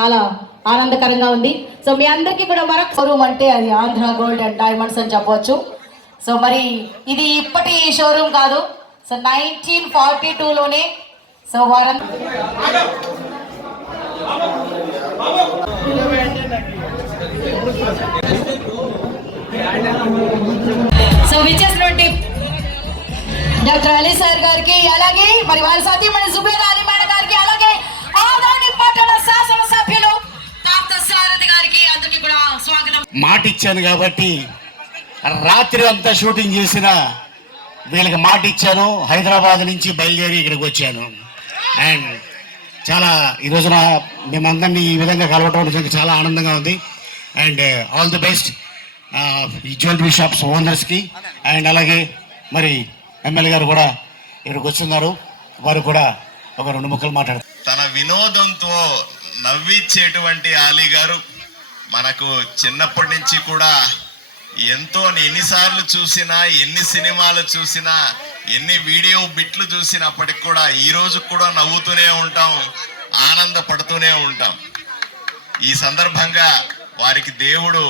చాలా ఆనందకరంగా ఉంది. సో మీ అందరికీ కూడా మరొక షోరూమ్ అంటే అది ఆంధ్ర గోల్డ్ అండ్ డైమండ్స్ అని చెప్పవచ్చు. సో మరి ఇది ఇప్పటి షోరూమ్ కాదు, సో 1942లోనే సో వారంతా సో విచ్చేసినటువంటి డాక్టర్ అలీ సార్ గారికి, అలాగే మరి వారి సతీమణి జుబేదా అలీ మేడం గారికి, అలాగే ఆదాని పట్టణ శాసన సభ్యులు పార్థసారథి గారికి అందరికీ కూడా స్వాగతం. మాట ఇచ్చాను కాబట్టి రాత్రి అంతా షూటింగ్ చేసిన వీళ్ళకి మాట ఇచ్చాను. హైదరాబాద్ నుంచి బయలుదేరి ఇక్కడికి వచ్చాను. అండ్ చాలా ఈ రోజున మేమందరినీ ఈ విధంగా కలవటం నిజంగా చాలా ఆనందంగా ఉంది. అండ్ ఆల్ ది బెస్ట్ ఈ జ్యువెలరీ షాప్స్ ఓనర్స్కి. అండ్ అలాగే మరి ఎమ్మెల్యే గారు కూడా ఇక్కడికి వస్తున్నారు, వారు కూడా ఒక 2 ముక్కలు మాట్లాడతారు. తన వినోదంతో నవ్వించేటువంటి ఆలీ గారు మనకు చిన్నప్పటి నుంచి కూడా ఎంతో ఎన్నిసార్లు చూసినా, ఎన్ని సినిమాలు చూసినా, ఎన్ని వీడియో బిట్లు చూసినప్పటికి కూడా ఈ రోజు కూడా నవ్వుతూనే ఉంటాం, ఆనందపడుతూనే ఉంటాం. ఈ సందర్భంగా వారికి దేవుడు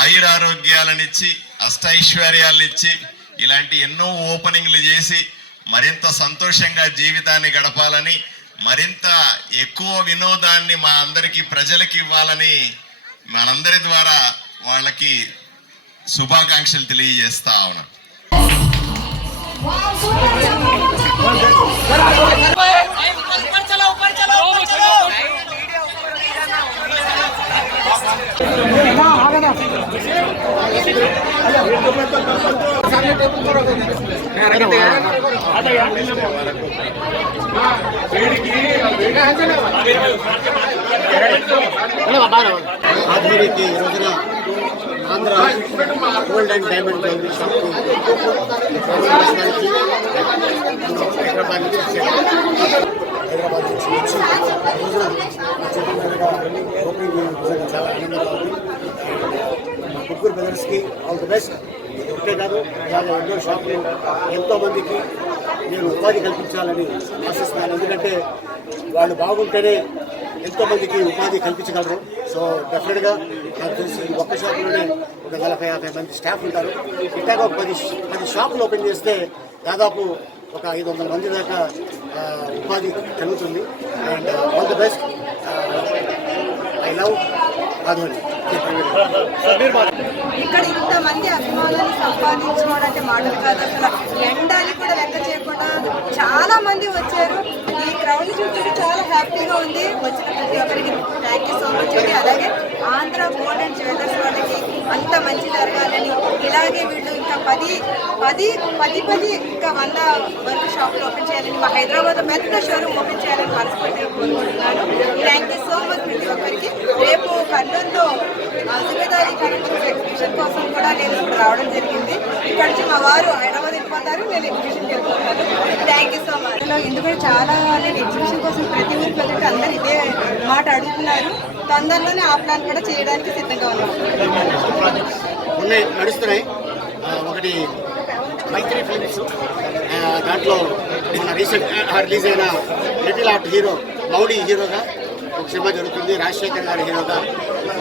ఆయురారోగ్యాలనిచ్చి అష్టైశ్వర్యాలనిచ్చి ఇలాంటి ఎన్నో ఓపెనింగ్లు చేసి మరింత సంతోషంగా జీవితాన్ని గడపాలని, మరింత ఎక్కువ వినోదాన్ని మా అందరికీ ప్రజలకి ఇవ్వాలని మనందరి ద్వారా వాళ్ళకి శుభాకాంక్షలు తెలియజేస్తా ఉన్నాం. ఆధ్వర్యంకి ఈ రోజున Andhra gold and diamond jewellery shop Hyderabad నుంచి వచ్చి ఓపెనింగ్ చాలా ఆనందంగా ఉంది. మా కుక్కూరు బ్రదర్స్కి ఆల్ ది బెస్ట్. ఒకటే కాదు, అలాగే ఎన్నో షాపులు ఎంతోమందికి నేను ఉపాధి కల్పించాలని ఆశిస్తున్నాను. ఎందుకంటే వాళ్ళు బాగుంటేనే ఎంతోమందికి ఉపాధి కల్పించగలరు. సో డెఫినెట్గా నాకు తెలిసి ఒక్క షాపులోనే ఒక 40-50 మంది స్టాఫ్ ఉంటారు. ఇట్లాగా ఒక 10 షాపులు ఓపెన్ చేస్తే దాదాపు ఒక 500 మంది దాకా ఉపాధి కలుగుతుంది. And all the best. I love ఆధ్వర్యం. ఇక్కడ ఇంతమంది అభిమానులను సంపాదించుకోవడానికి మాటలు కాదు, అసలు ఎండాన్ని కూడా లెక్క చేయకుండా చాలా మంది వచ్చారు. ఈ క్రౌడ్ చూసి చాలా హ్యాపీగా ఉంది. వచ్చిన ప్రతి ఒక్కరికి థ్యాంక్ యూ సో మచ్ అండి. అలాగే ఆంధ్ర గోల్డ్ అండ్ జ్యువెలర్స్ వాళ్ళకి అంత మంచి జరగాలని, ఇలాగే వీళ్ళు ఇంకా 10 ఇంకా 100 వరకు షాపులు ఓపెన్ చేయాలని, మా హైదరాబాద్లో పెద్ద షోరూమ్ ఓపెన్ చేయాలని మనస్ఫూర్తిగా కోరుకుంటున్నాను. థ్యాంక్ యూ సో మచ్ ప్రతి ఒక్కరికి. రేపు కర్నూలులో జుబేదారి కలెక్షన్స్ ఎగ్జిబిషన్ కోసం కూడా నేను ఇప్పుడు రావడం జరిగింది. ఇక్కడ నుంచి మా వారు హైదరాబాద్ వెళ్ళిపోతారు, నేను ఎగ్జిబిషన్కి వెళ్ళిపోతాను. Thank you so much. ఎందుకంటే చాలా నేను ఎగ్జిబిషన్ కోసం ప్రతి ఊరికి వెళ్తుంటే అందరూ ఇదే మాట అడుగుతున్నారు. తొందరలోనే ఆ ప్లాన్ కూడా చేయడానికి సిద్ధంగా ఉన్నాం. నడుస్తున్నాయి. ఒకటి మైత్రి ఫిల్మ్స్, దాంట్లో మన రీసెంట్ రిలీజ్ అయిన లిటిల్ ఆర్ట్ హీరో మౌడి హీరోగా ఒక సినిమా జరుగుతుంది. రాజశేఖర్ గారి హీరోగా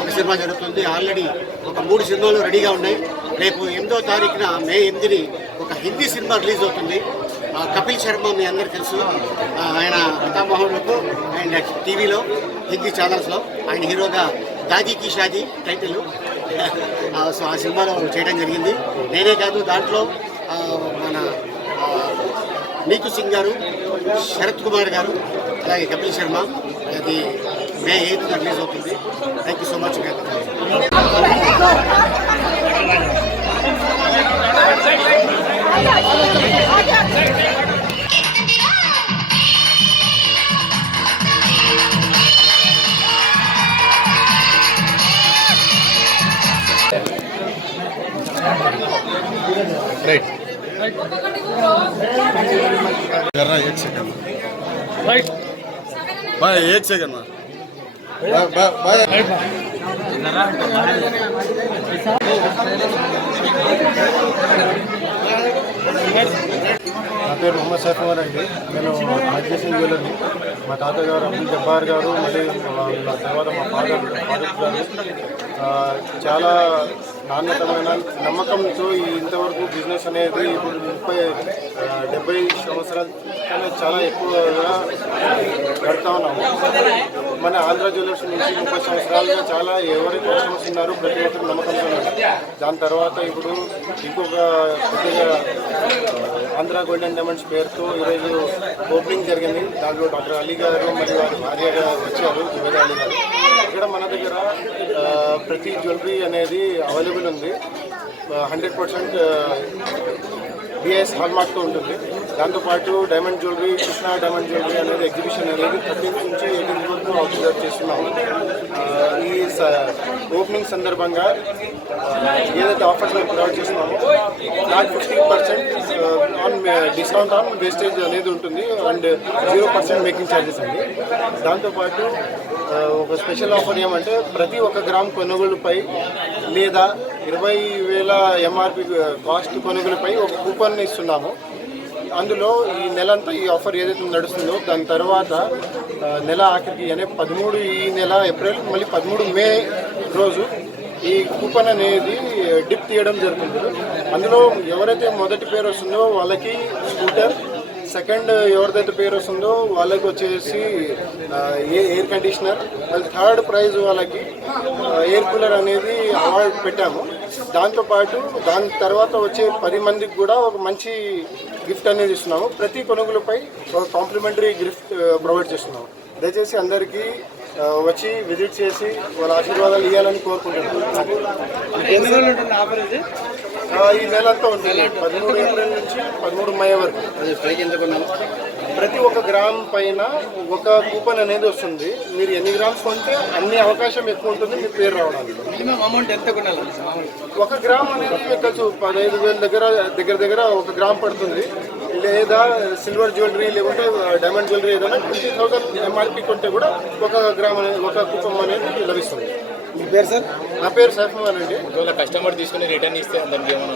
ఒక సినిమా జరుగుతుంది. ఆల్రెడీ ఒక 3 సినిమాలు రెడీగా ఉన్నాయి. రేపు 8వ తారీఖున మే 8ని ఒక హిందీ సినిమా రిలీజ్ అవుతుంది. కపిల్ శర్మ మీ అందరు తెలుసు, ఆయన పితామహుడుకు అండ్ టీవీలో హిందీ ఛానల్స్లో ఆయన హీరోగా దాదీ కి షాదీ టైటిల్. సో ఆ సినిమాలో చేయడం జరిగింది. నేనే కాదు, దాంట్లో మన నీతు సింగ్ గారు, శరత్ కుమార్ గారు, అలాగే కపిల్ శర్మ. అది మే 8న రిలీజ్ అవుతుంది. Thank you so much. Right कर रहा 1 सेकंड राइट भाई 1 सेकंड भाई పేరు మొహమ్మద్ సైఫ్ ఉమర్ అండి. నేను మజ్లిసింగ్ జ్యువెలర్ని. మా తాతగారు అబ్దుల్ జబ్బార్ గారు, మళ్ళీ వాళ్ళ తర్వాత మా ఫాదర్ గారు చాలా నాణ్యతమైన నమ్మకంతో ఇంతవరకు బిజినెస్ అనేది ఇప్పుడు 70 సంవత్సరాల కన్నా చాలా ఎక్కువగా గడుపుతా ఉన్నాము. మన ఆంధ్ర జ్యువెలర్స్ నుంచి 30 సంవత్సరాలుగా చాలా ఎవరికి కస్టమర్స్ ఉన్నారు, ప్రతి ఒక్కరు నమ్మకంతో ఉన్నారు. దాని తర్వాత ఇప్పుడు ఇంకొక కొద్దిగా ఆంధ్ర గోల్డెన్ డైమండ్స్ పేరుతో ఈరోజు ఓపెనింగ్ జరిగింది. దాంట్లో డాక్టర్ అలీ గారు మరియు వారి భార్య గారు వచ్చారు, జుబేదా అలీ గారు. ఇక్కడ మన దగ్గర ప్రతి జ్యువెలరీ అనేది అవైలబుల్ ఉంది. 100% బిఐఎస్ హాల్మార్క్తో ఉంటుంది. దాంతోపాటు diamond jewellery, Krishna diamond jewellery అనేది ఎగ్జిబిషన్ అనేది 13th నుంచి 18th వరకు ఆబ్జర్వ్ చేస్తున్నాము. ఈ ఓపెనింగ్ సందర్భంగా ఏదైతే ఆఫర్స్ మేము ప్రొవైడ్ చేస్తున్నామో నాకు 50% ఆన్ డిస్కౌంట్ ఆన్ వేస్టేజ్ అనేది ఉంటుంది అండ్ 0% మేకింగ్ ఛార్జెస్ అండి. దాంతోపాటు ఒక స్పెషల్ ఆఫర్ ఏమంటే ప్రతి ఒక్క గ్రామ్ కొనుగోలుపై లేదా 20,000 ఎంఆర్పి కాస్ట్ కొనుగోలుపై ఒక కూపన్ ఇస్తున్నాము. అందులో ఈ నెలంతా ఈ ఆఫర్ ఏదైతే నడుస్తుందో దాని తర్వాత నెల ఆఖరికి అనే 13 ఈ నెల ఏప్రిల్ మళ్ళీ 13 మే రోజు ఈ కూపన్ అనేది డిప్ తీయడం జరుగుతుంది. అందులో ఎవరైతే మొదటి పేరు వస్తుందో వాళ్ళకి స్కూటర్, సెకండ్ ఎవరిదైతే పేరు వస్తుందో వాళ్ళకి వచ్చేసి ఎయిర్ కండిషనర్, మళ్ళీ థర్డ్ ప్రైజ్ వాళ్ళకి ఎయిర్ కూలర్ అనేది అవార్డు పెట్టాము. దాంతోపాటు దాని తర్వాత వచ్చే 10 మందికి కూడా ఒక మంచి గిఫ్ట్ అనేది ఇస్తున్నాము. ప్రతి కొనుగోలుపై ఒక కాంప్లిమెంటరీ గిఫ్ట్ ప్రొవైడ్ చేస్తున్నాము. దయచేసి అందరికీ వచ్చి విజిట్ చేసి వాళ్ళ ఆశీర్వాదాలు ఇవ్వాలని కోరుకుంటున్నాను. ఈ నెల అంతా ఉంటుంది, 13 ఏప్రిల్ నుంచి 13 మే వరకు. ప్రతి ఒక్క గ్రామ్ పైన ఒక కూపన్ అనేది వస్తుంది. మీరు ఎన్ని గ్రామ్స్ కొంటే అన్ని అవకాశం ఎక్కువ ఉంటుంది మీ పేరు రావడానికి. మినిమం అమౌంట్ ఎంత కొనాలి? ఒక గ్రామ్ అనేది మీకు 15,000 దగ్గర ఒక గ్రామ్ పడుతుంది. లేదా సిల్వర్ జ్యువెలరీ లేకుంటే డైమండ్ జ్యువెలరీ ఏదైనా 20,000 ఎంఆర్పి కొంటే కూడా ఒక గ్రామ్ అనేది ఒక కూపన్ అనేది లభిస్తుంది. మీ పేరు సార్? నా పేరు సైఫ్ ఉమర్ అండి. ఒకవేళ కస్టమర్ తీసుకుని రిటర్న్ ఇస్తే దానికి ఏమన్నా